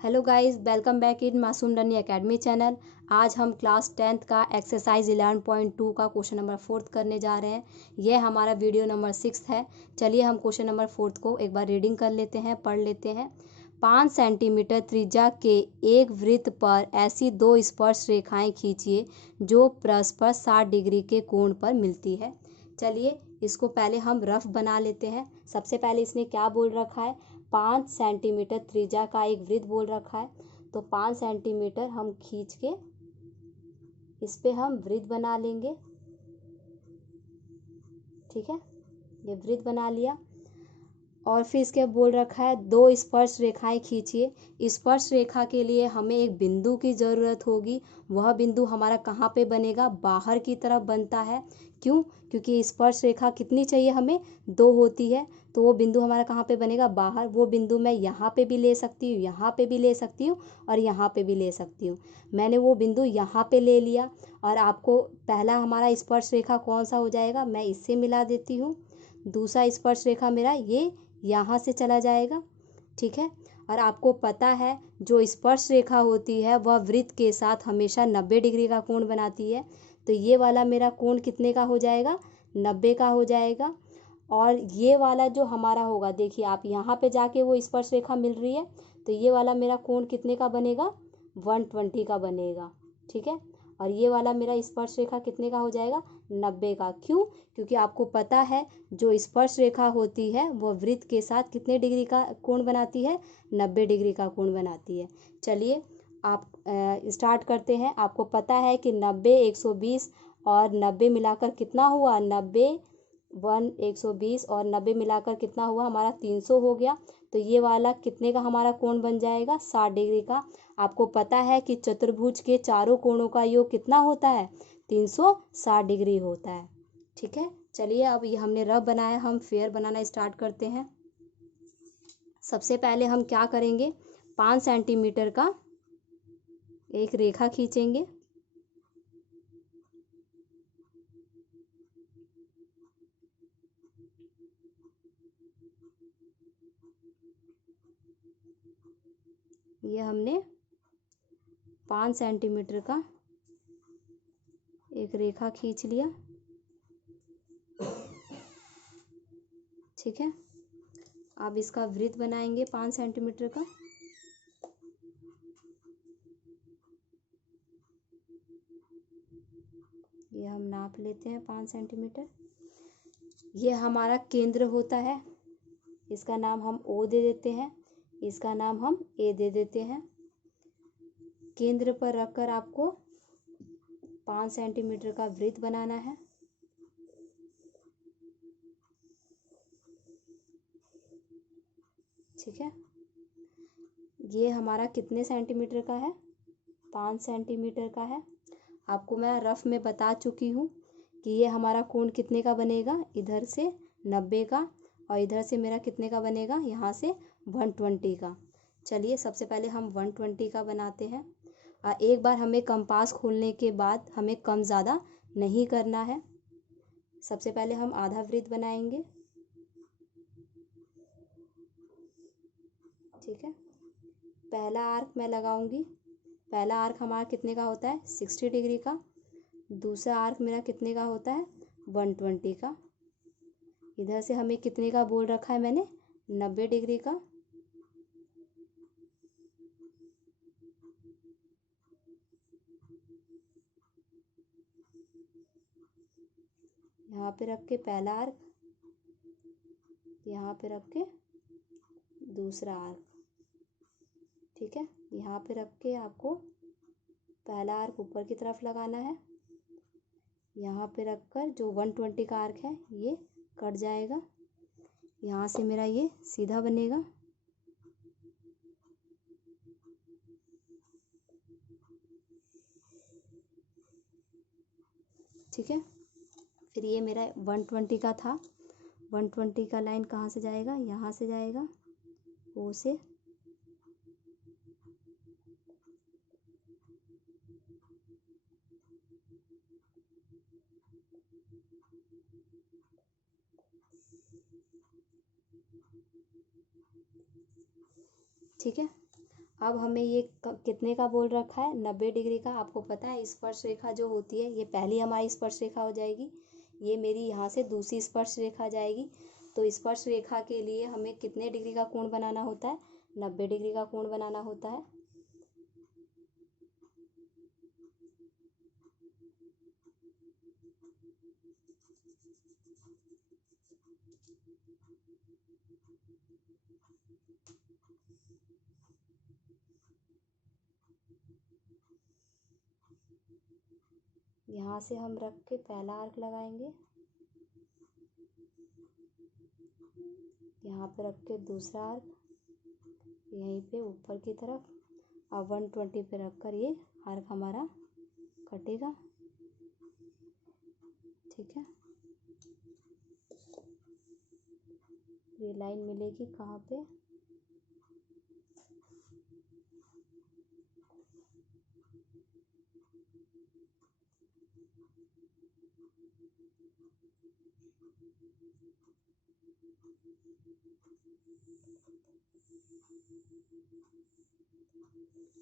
Hello guys, welcome back in मासूम runny academy channel. आज हम क्लास 10th का एक्सरसाइज 11.2 का क्वेश्चन नंबर 4 करने जा रहे हैं। यह हमारा वीडियो नंबर 6 है। चलिए हम क्वेश्चन नंबर 4 को एक बार रीडिंग कर लेते हैं, पढ़ लेते हैं। 5 सेंटीमीटर त्रिज्या के एक वृत्त पर ऐसी दो स्पर्श रेखाएं खींचिए जो परस्पर 60 डिग्री के कोण पर मिलती है। चलिए इसको पहले हम रफ बना लेते हैं। सबसे पहले इसने क्या बोल रखा है? 5 सेंटीमीटर त्रिज्या का एक वृत्त बोल रखा है। तो 5 सेंटीमीटर हम खींच के इस पे हम वृत्त बना लेंगे। ठीक है, ये वृत्त बना लिया। और फिर इसके बोल रखा है दो स्पर्श रेखाएं खींचिए। स्पर्श रेखा के लिए हमें एक बिंदु की ज़रूरत होगी। वह बिंदु हमारा कहाँ पे बनेगा? बाहर की तरफ बनता है। क्यों? क्योंकि स्पर्श रेखा कितनी चाहिए हमें? दो होती है। तो वो बिंदु हमारा कहाँ पे बनेगा? बाहर। वो बिंदु मैं यहाँ पे भी ले सकती हूँ, यहाँ पे भी ले सकती हूँ और यहाँ पे भी ले सकती हूँ। मैंने वो बिंदु यहाँ पे ले लिया। और आपको पहला हमारा स्पर्श रेखा कौन सा हो जाएगा? मैं इससे मिला देती हूँ। दूसरा स्पर्श रेखा मेरा ये यहाँ से चला जाएगा। ठीक है। और आपको पता है जो स्पर्श रेखा होती है वह वृत्त के साथ हमेशा 90 डिग्री का कोण बनाती है। तो ये वाला मेरा कोण कितने का हो जाएगा? 90 का हो जाएगा। और ये वाला जो हमारा होगा, देखिए आप यहाँ पे जाके वो स्पर्श रेखा मिल रही है, तो ये वाला मेरा कोण कितने का बनेगा? 120 का बनेगा। ठीक है। और ये वाला मेरा स्पर्श रेखा कितने का हो जाएगा? 90 का। क्यों? क्योंकि आपको पता है जो स्पर्श रेखा होती है वह वृत्त के साथ कितने डिग्री का कोण बनाती है? 90 डिग्री का कोण बनाती है। चलिए आप स्टार्ट करते हैं। आपको पता है कि 90, 120 और 90 मिलाकर कितना हुआ? 90, 120 और 90 मिलाकर कितना हुआ? हमारा 300 हो गया। तो ये वाला कितने का हमारा कोण बन जाएगा? 60 डिग्री का। आपको पता है कि चतुर्भुज के चारों कोणों का योग कितना होता है? 360 डिग्री होता है। ठीक है। चलिए अब ये हमने रफ बनाया, हम फेयर बनाना स्टार्ट करते हैं। सबसे पहले हम क्या करेंगे? 5 सेंटीमीटर का एक रेखा खींचेंगे। ये हमने 5 सेंटीमीटर का एक रेखा खींच लिया। ठीक है। अब इसका वृत्त बनाएंगे 5 सेंटीमीटर का। ये हम नाप लेते हैं 5 सेंटीमीटर। ये हमारा केंद्र होता है। इसका नाम हम O दे देते हैं, इसका नाम हम A दे देते हैं। केंद्र पर रखकर आपको 5 सेंटीमीटर का वृत्त बनाना है। ठीक है। ये हमारा कितने सेंटीमीटर का है? 5 सेंटीमीटर का है। आपको मैं रफ में बता चुकी हूँ कि ये हमारा कोण कितने का बनेगा? इधर से 90 का और इधर से मेरा कितने का बनेगा? यहाँ से 120 का। चलिए सबसे पहले हम 120 का बनाते हैं। एक बार हमें कंपास खोलने के बाद हमें कम ज़्यादा नहीं करना है। सबसे पहले हम आधा वृत्त बनाएंगे। ठीक है। पहला आर्क मैं लगाऊंगी। पहला आर्क हमारा कितने का होता है? 60 डिग्री का। दूसरा आर्क मेरा कितने का होता है? 120 का। इधर से हमें कितने का बोल रखा है मैंने? 90 डिग्री का। यहाँ पे रख के पहला आर्क, यहाँ पे रख के दूसरा आर्क। ठीक है। यहाँ पे रख के आपको पहला आर्क ऊपर की तरफ लगाना है। यहाँ पे रखकर जो 120 का आर्क है ये कट जाएगा। यहाँ से मेरा ये सीधा बनेगा। ठीक है। फिर ये मेरा 120 का था। 120 का लाइन कहाँ से जाएगा? यहाँ से जाएगा, O से। ठीक है। अब हमें ये कितने का बोल रखा है, 90 डिग्री का। आपको पता है स्पर्श रेखा जो होती है ये पहली हमारी स्पर्श रेखा हो जाएगी, ये मेरी यहाँ से दूसरी स्पर्श रेखा जाएगी। तो स्पर्श रेखा के लिए हमें कितने डिग्री का कोण बनाना होता है, 90 डिग्री का कोण बनाना होता है। यहाँ से हम रख के पहला आर्क लगाएंगे, यहाँ पे रख के दूसरा आर्क यहीं पे ऊपर की तरफ, अब 120 पे रख कर ये आर्क हमारा कटेगा। ठीक है, ये लाइन मिलेगी कहाँ पे,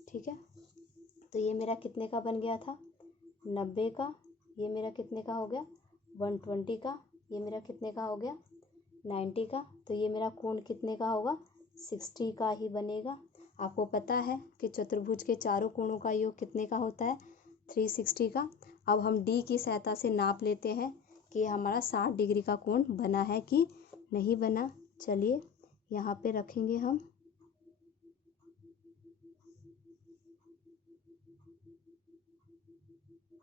ठीक है। तो ये मेरा कितने का बन गया था, 90 का। ये मेरा कितने का हो गया, 120 का। ये मेरा कितने का हो गया, 90 का। तो ये मेरा कोण कितने का होगा, 60 का ही बनेगा। आपको पता है कि चतुर्भुज के चारों कोणों का योग कितने का होता है, 360 का। अब हम डी की सहायता से नाप लेते हैं कि हमारा 60 डिग्री का कोण बना है कि नहीं बना। चलिए यहाँ पे रखेंगे हम,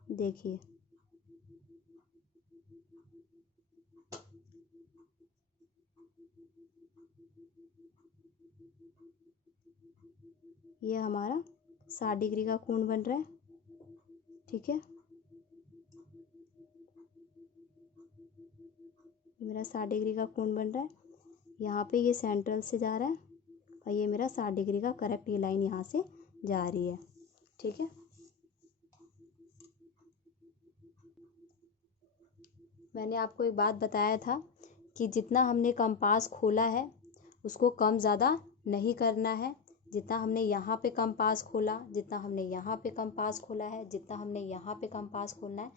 देखिए ये हमारा 60 डिग्री का कोण बन रहा है। ठीक है, मेरा 60 डिग्री का कोण बन रहा है। यहाँ पे ये सेंट्रल से जा रहा है और ये मेरा 60 डिग्री का करेक्ट ये लाइन यहाँ से जा रही है। ठीक है, मैंने आपको एक बात बताया था कि जितना हमने कंपास खोला है उसको कम ज़्यादा नहीं करना है। जितना हमने यहाँ पे कंपास खोला, जितना हमने यहाँ पे कंपास खोला है, जितना हमने यहाँ पे कंपास खोलना है,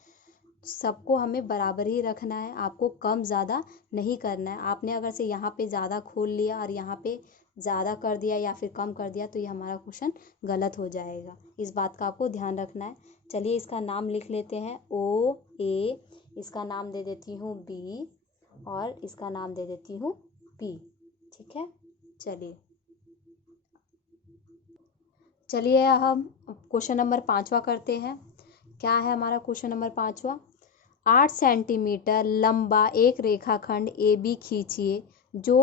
सबको हमें बराबर ही रखना है। आपको कम ज़्यादा नहीं करना है। आपने अगर से यहाँ पे ज़्यादा खोल लिया और यहाँ पे ज़्यादा कर दिया या फिर कम कर दिया तो ये हमारा क्वेश्चन गलत हो जाएगा। इस बात का आपको ध्यान रखना है। चलिए इसका नाम लिख लेते हैं, ओ ए, इसका नाम दे देती हूँ बी और इसका नाम दे देती हूँ पी। ठीक है, चलिए हम क्वेश्चन नंबर 5वां करते हैं। क्या है हमारा क्वेश्चन नंबर 5वां, 8 सेंटीमीटर लंबा एक रेखाखंड ए बी खींचिए जो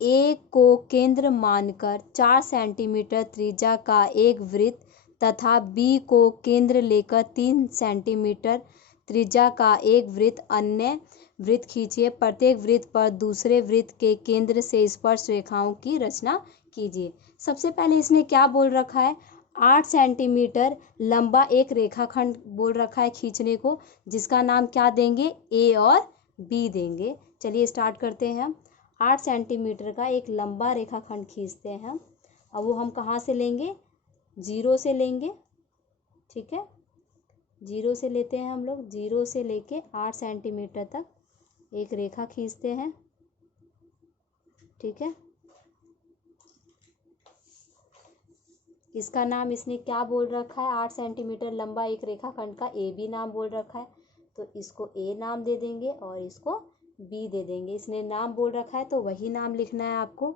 ए को केंद्र मानकर 4 सेंटीमीटर त्रिज्या का एक वृत्त तथा बी को केंद्र लेकर 3 सेंटीमीटर त्रिज्या का एक वृत्त अन्य वृत्त खींचिए। प्रत्येक वृत्त पर दूसरे वृत्त के केंद्र से स्पर्श रेखाओं की रचना कीजिए। सबसे पहले इसने क्या बोल रखा है, 8 सेंटीमीटर लंबा एक रेखाखंड बोल रखा है खींचने को, जिसका नाम क्या देंगे, ए और बी देंगे। चलिए स्टार्ट करते हैं हम। 8 सेंटीमीटर का एक लंबा रेखाखंड खींचते हैं हम। अब वो हम कहाँ से लेंगे, जीरो से लेंगे। ठीक है, जीरो से लेते हैं हम लोग, जीरो से लेके 8 सेंटीमीटर तक एक रेखा खींचते हैं। ठीक है, इसका नाम इसने क्या बोल रखा है, 8 सेंटीमीटर लंबा एक रेखाखंड का ए बी नाम बोल रखा है, तो इसको ए नाम दे देंगे और इसको बी दे देंगे। इसने नाम बोल रखा है तो वही नाम लिखना है आपको।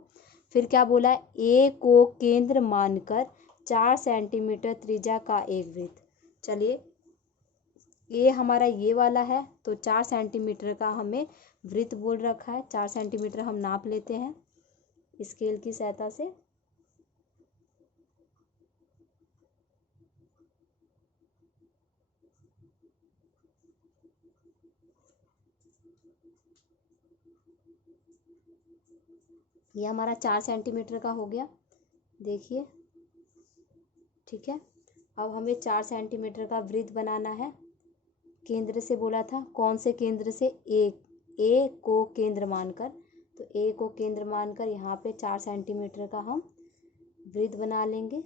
फिर क्या बोला है, ए को केंद्र मानकर 4 सेंटीमीटर त्रिज्या का एक वृत्त। चलिए ये हमारा ये वाला है तो 4 सेंटीमीटर का हमें वृत्त बोल रखा है। 4 सेंटीमीटर हम नाप लेते हैं स्केल की सहायता से। ये हमारा 4 सेंटीमीटर का हो गया, देखिए। ठीक है, अब हमें 4 सेंटीमीटर का वृत्त बनाना है। केंद्र से बोला था, कौन से केंद्र से, ए को केंद्र मानकर। तो ए को केंद्र मानकर यहाँ पे 4 सेंटीमीटर का हम वृत्त बना लेंगे।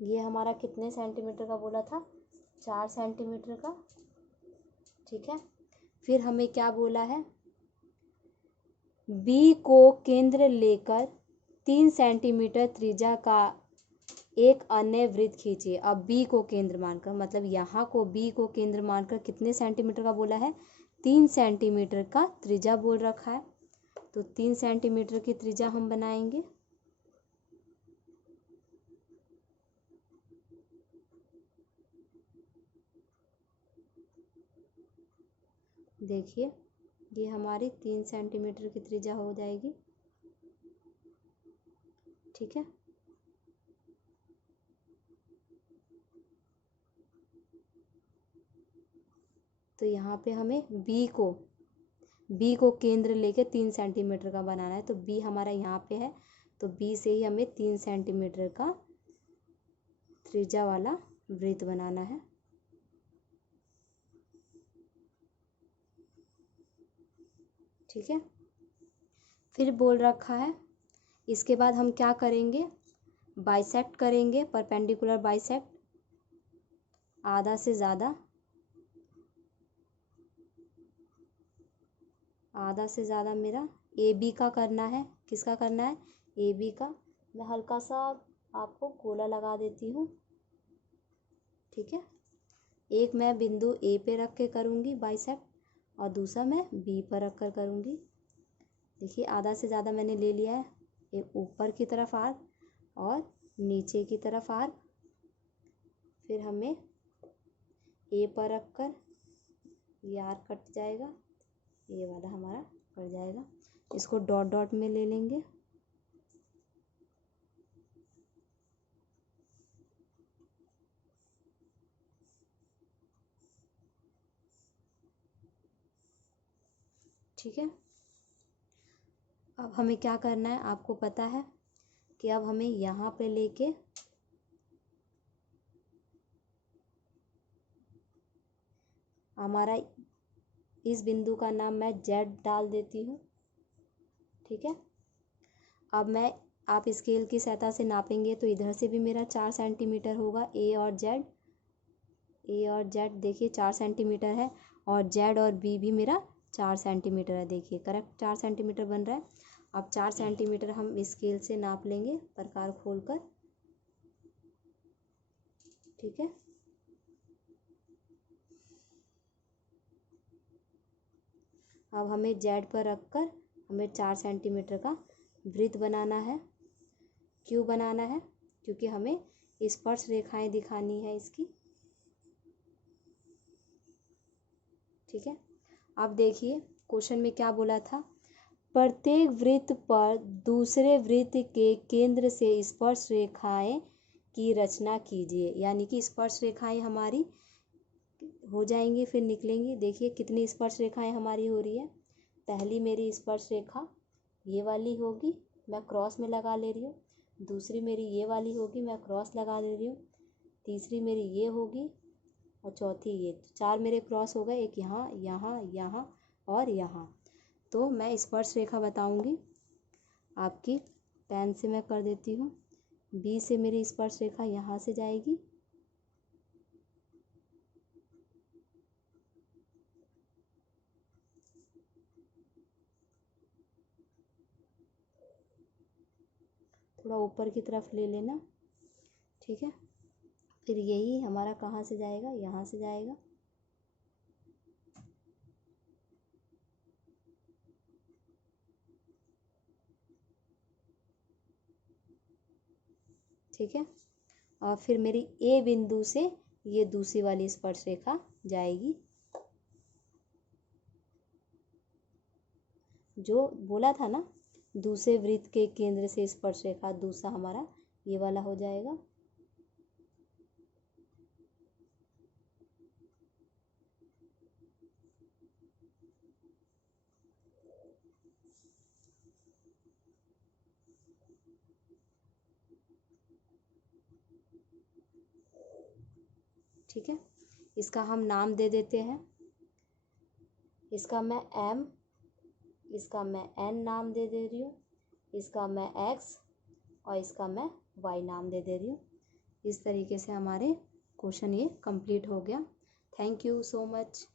ये हमारा कितने सेंटीमीटर का बोला था? 4 सेंटीमीटर का। ठीक है, फिर हमें क्या बोला है? बी को केंद्र लेकर 3 सेंटीमीटर त्रिज्या का एक अन्य वृत्त खींचिए। अब बी को केंद्र मानकर, मतलब यहाँ को बी को केंद्र मानकर कितने सेंटीमीटर का बोला है? 3 सेंटीमीटर का त्रिज्या बोल रखा है। तो 3 सेंटीमीटर की त्रिज्या हम बनाएंगे। देखिए, ये हमारी 3 सेंटीमीटर की त्रिज्या हो जाएगी। ठीक है, तो यहाँ पे हमें बी को केंद्र लेके 3 सेंटीमीटर का बनाना है। तो बी हमारा यहाँ पे है, तो बी से ही हमें 3 सेंटीमीटर का त्रिज्या वाला वृत्त बनाना है। ठीक है, फिर बोल रखा है इसके बाद हम क्या करेंगे? बाइसेक्ट करेंगे, परपेंडिकुलर बाइसेक्ट। आधा से ज़्यादा मेरा ए बी का करना है। किसका करना है? ए बी का। मैं हल्का सा आपको गोला लगा देती हूँ। ठीक है, एक मैं बिंदु ए पे रख के करूँगी बाइसेक्ट और दूसरा मैं बी पर रख कर करूँगी। देखिए, आधा से ज़्यादा मैंने ले लिया है। एक ऊपर की तरफ आर्क और नीचे की तरफ आर्क। फिर हमें ए पर रख कर ये आर्क कट जाएगा, ये वाला हमारा कट जाएगा। इसको डॉट डॉट में ले लेंगे। ठीक है, अब हमें क्या करना है? आपको पता है कि अब हमें यहाँ पे लेके हमारा इस बिंदु का नाम मैं जेड डाल देती हूँ। ठीक है, अब आप स्केल की सहायता से नापेंगे तो इधर से भी मेरा 4 सेंटीमीटर होगा। ए और जेड देखिए 4 सेंटीमीटर है, और जेड और बी भी मेरा 4 सेंटीमीटर है। देखिए, करेक्ट 4 सेंटीमीटर बन रहा है। अब 4 सेंटीमीटर हम स्केल से नाप लेंगे, प्रकार खोलकर। ठीक है, अब हमें जेड पर रखकर हमें 4 सेंटीमीटर का वृत्त बनाना है। क्यों बनाना है? क्योंकि हमें स्पर्श रेखाएं दिखानी है इसकी। ठीक है, अब देखिए क्वेश्चन में क्या बोला था? प्रत्येक वृत्त पर दूसरे वृत्त के केंद्र से स्पर्श रेखाएं की रचना कीजिए। यानी कि स्पर्श रेखाएं हमारी हो जाएंगी, फिर निकलेंगी। देखिए कितनी स्पर्श रेखाएं हमारी हो रही है। पहली मेरी स्पर्श रेखा ये वाली होगी, मैं क्रॉस में लगा ले रही हूँ। दूसरी मेरी ये वाली होगी, मैं क्रॉस लगा ले रही हूँ। तीसरी मेरी ये होगी और चौथी ये। 4 मेरे क्रॉस हो गए, एक यहाँ, यहाँ, यहाँ और यहाँ। तो मैं स्पर्श रेखा बताऊंगी आपकी, पेन से मैं कर देती हूँ। बी से मेरी स्पर्श रेखा यहाँ से जाएगी, थोड़ा ऊपर की तरफ ले लेना। ठीक है, फिर यही हमारा कहाँ से जाएगा? यहाँ से जाएगा। ठीक है, और फिर मेरी ए बिंदु से ये दूसरी वाली स्पर्श रेखा जाएगी। जो बोला था ना, दूसरे वृत्त के केंद्र से स्पर्श रेखा, दूसरा हमारा ये वाला हो जाएगा। ठीक है, इसका हम नाम दे देते हैं इसका मैं m, इसका मैं n नाम दे रही हूँ, इसका मैं x और इसका मैं y नाम दे रही हूँ। इस तरीके से हमारे क्वेश्चन ये कंप्लीट हो गया। Thank you so much.